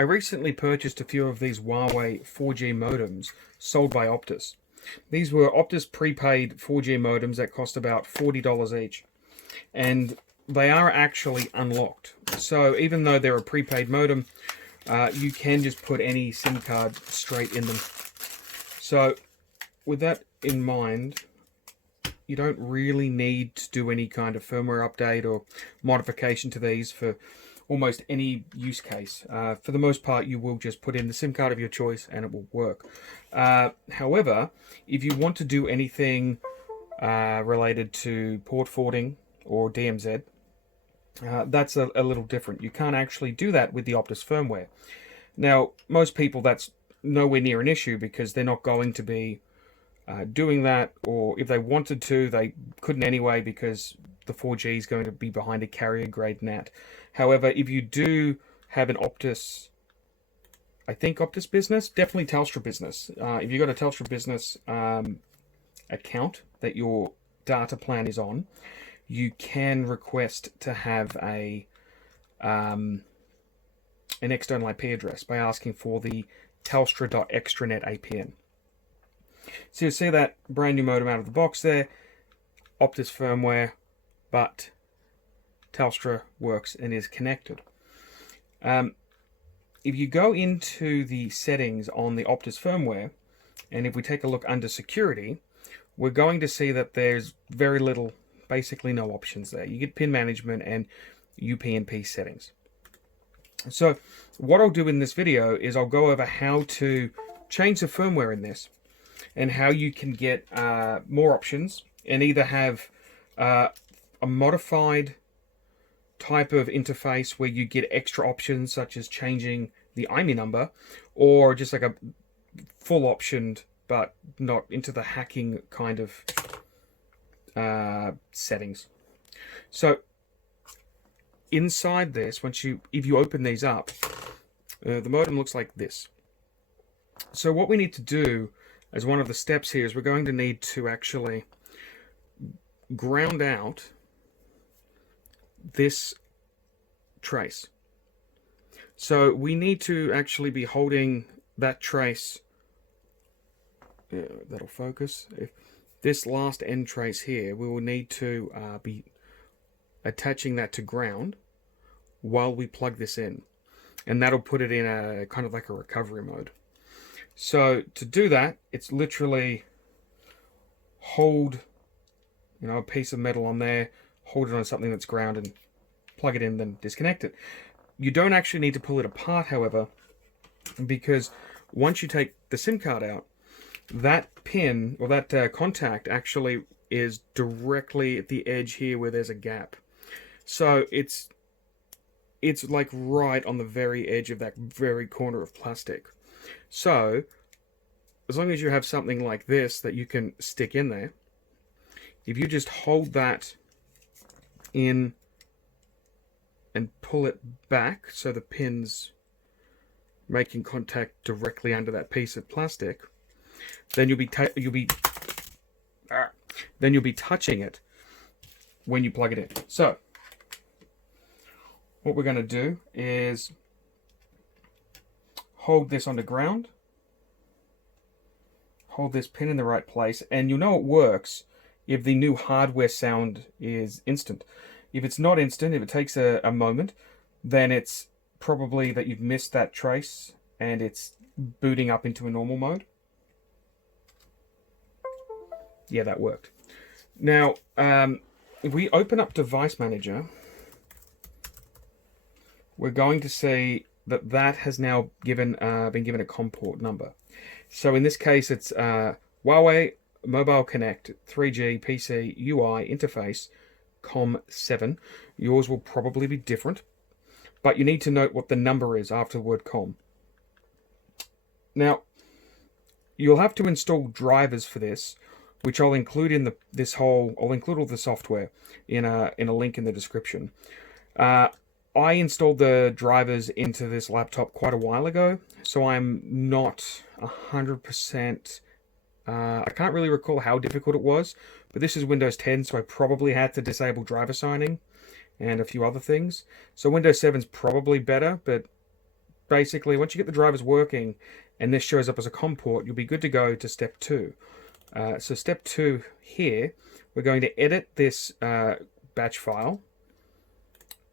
I recently purchased a few of these Huawei 4G modems sold by Optus. These were Optus prepaid 4G modems that cost about $40 each. And they are actually unlocked. So even though they're a prepaid modem, you can just put any SIM card straight in them. So with that in mind, you don't really need to do any kind of firmware update or modification to these for almost any use case. For the most part, you will just put in the SIM card of your choice and it will work. However, if you want to do anything related to port forwarding or DMZ, that's a little different. You can't actually do that with the Optus firmware. Now, most people, that's nowhere near an issue because they're not going to be doing that, or if they wanted to, they couldn't anyway because the 4G is going to be behind a carrier grade NAT. However, if you do have an Optus, I think Optus Business, definitely Telstra Business. If you've got a Telstra Business account that your data plan is on, you can request to have an external IP address by asking for the telstra.extranet APN. So you see that brand new modem out of the box there, Optus firmware, but Telstra works and is connected. If you go into the settings on the Optus firmware, and if we take a look under security, we're going to see that there's very little, basically no options there. You get pin management and UPnP settings. So what I'll do in this video is I'll go over how to change the firmware in this and how you can get more options and either have a modified type of interface where you get extra options such as changing the IMEI number, or just like a full optioned but not into the hacking kind of settings. So inside this, if you open these up, the modem looks like this. So what we need to do as one of the steps here is we're going to need to actually ground out this trace. So we need to actually be holding that trace. That'll focus. If this last end trace here, we will need to be attaching that to ground while we plug this in, and that'll put it in a kind of like a recovery mode. So to do that, it's literally hold, a piece of metal on there, hold it on something that's grounded, plug it in, then disconnect it. You don't actually need to pull it apart, however, because once you take the SIM card out, that pin or that contact actually is directly at the edge here where there's a gap. So it's like right on the very edge of that very corner of plastic. So as long as you have something like this that you can stick in there, if you just hold that in and pull it back so the pin's making contact directly under that piece of plastic, then you'll be touching it when you plug it in. So what we're going to do is hold this on the ground, hold this pin in the right place, and you'll know it works if the new hardware sound is instant. If it's not instant, if it takes a moment, then it's probably that you've missed that trace and it's booting up into a normal mode. Yeah, that worked. Now, if we open up Device Manager, we're going to see that has now been given a COM port number. So in this case, it's Huawei Mobile Connect 3G PC UI interface COM7. Yours will probably be different, but you need to note what the number is after the word COM. Now, you'll have to install drivers for this, which I'll include in I'll include all the software in a link in the description. I installed the drivers into this laptop quite a while ago, so I'm not 100%. I can't really recall how difficult it was, but this is Windows 10, so I probably had to disable driver signing and a few other things. So Windows 7 is probably better, but basically, once you get the drivers working and this shows up as a COM port, you'll be good to go to step 2. So step 2 here, we're going to edit this batch file,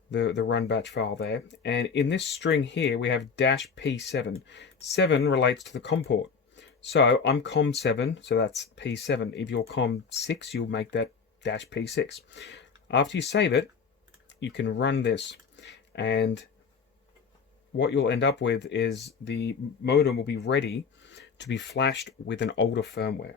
the run batch file there, and in this string here we have -P7. 7 relates to the COM port. So I'm COM7, so that's P7. If you're COM6, you'll make that -P6. After you save it, you can run this, and what you'll end up with is the modem will be ready to be flashed with an older firmware.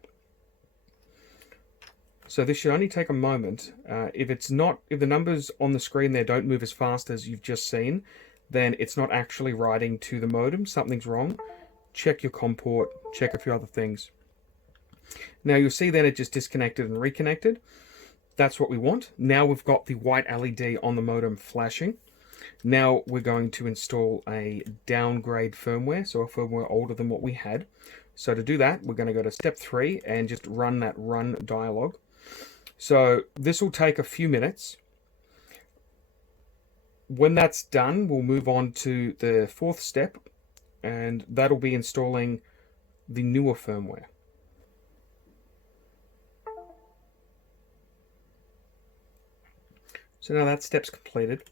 So this should only take a moment. If the numbers on the screen there don't move as fast as you've just seen, then it's not actually writing to the modem. Something's wrong. Check your COM port, check a few other things. Now you'll see that it just disconnected and reconnected. That's what we want. Now we've got the white LED on the modem flashing. Now we're going to install a downgrade firmware, so a firmware older than what we had. So to do that, we're going to go to step 3 and just run that run dialog. So this will take a few minutes. When that's done, we'll move on to the 4th step, and that'll be installing the newer firmware. So now that step's completed,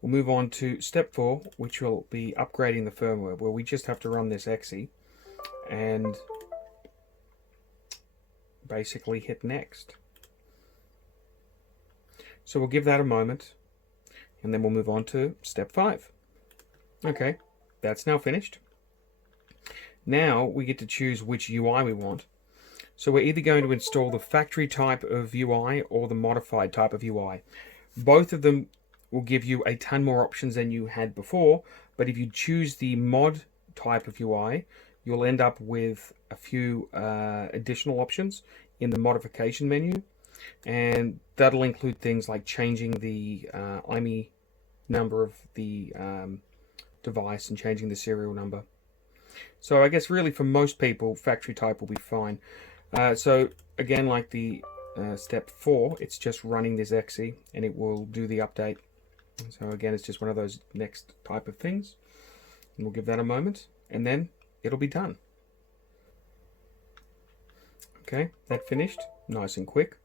we'll move on to step 4, which will be upgrading the firmware, where we just have to run this exe and basically hit next. So we'll give that a moment, and then we'll move on to step 5. Okay, that's now finished. Now we get to choose which UI we want. So we're either going to install the factory type of UI or the modified type of UI. Both of them will give you a ton more options than you had before, but if you choose the mod type of UI, you'll end up with a few additional options in the modification menu, and that'll include things like changing the IMEI number of the device and changing the serial number. So I guess really for most people, factory type will be fine. So again, like the step 4, it's just running this exe and it will do the update. So again, it's just one of those next type of things, and we'll give that a moment and then it'll be done. Okay, that finished nice and quick.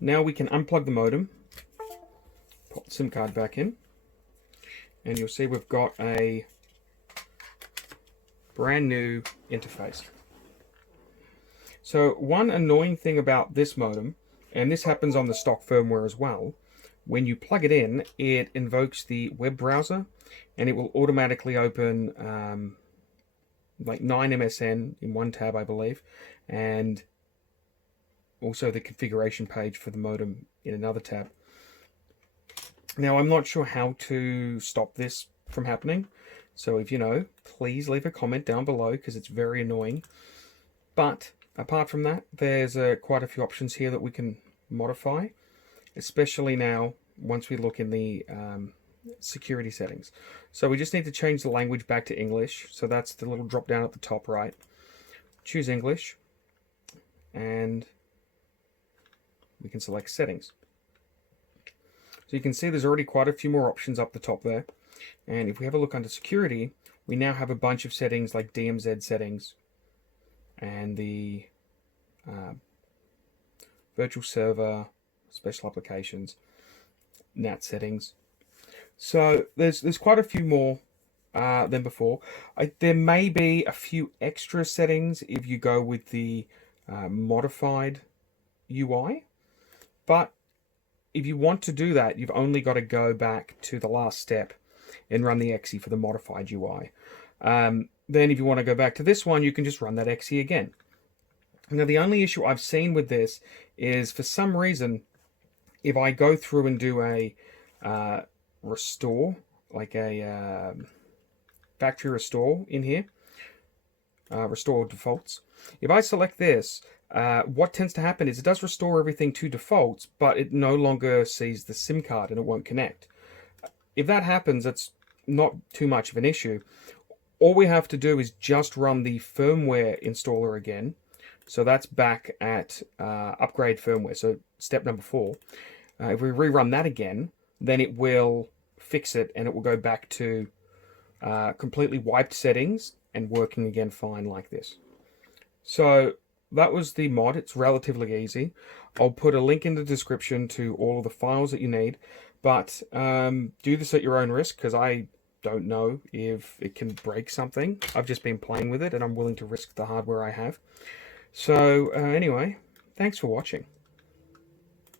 Now we can unplug the modem, put the SIM card back in, and you'll see we've got a brand new interface. So one annoying thing about this modem, and this happens on the stock firmware as well, when you plug it in, it invokes the web browser and it will automatically open like 9 MSN in one tab, I believe, and also the configuration page for the modem in another tab. Now I'm not sure how to stop this from happening, so if you know, please leave a comment down below because it's very annoying. But apart from that, there's quite a few options here that we can modify, especially now once we look in the security settings. So we just need to change the language back to English, so that's the little drop down at the top right. Choose English and we can select settings. So you can see there's already quite a few more options up the top there, and if we have a look under security, we now have a bunch of settings like DMZ settings and the virtual server, special applications, NAT settings. So there's quite a few more than before. There may be a few extra settings if you go with the modified UI, but if you want to do that, you've only got to go back to the last step and run the exe for the modified UI. Then if you want to go back to this one, you can just run that exe again. Now the only issue I've seen with this is, for some reason, if I go through and do a restore, like a factory restore in here, restore defaults, if I select this, what tends to happen is it does restore everything to defaults, but it no longer sees the SIM card and it won't connect. If that happens, it's not too much of an issue. All we have to do is just run the firmware installer again. So that's back at upgrade firmware, so step number 4. If we rerun that again, then it will fix it and it will go back to completely wiped settings and working again fine like this. So that was the mod. It's relatively easy. I'll put a link in the description to all of the files that you need, but do this at your own risk, because I don't know if it can break something. I've just been playing with it and I'm willing to risk the hardware I have. So anyway, thanks for watching.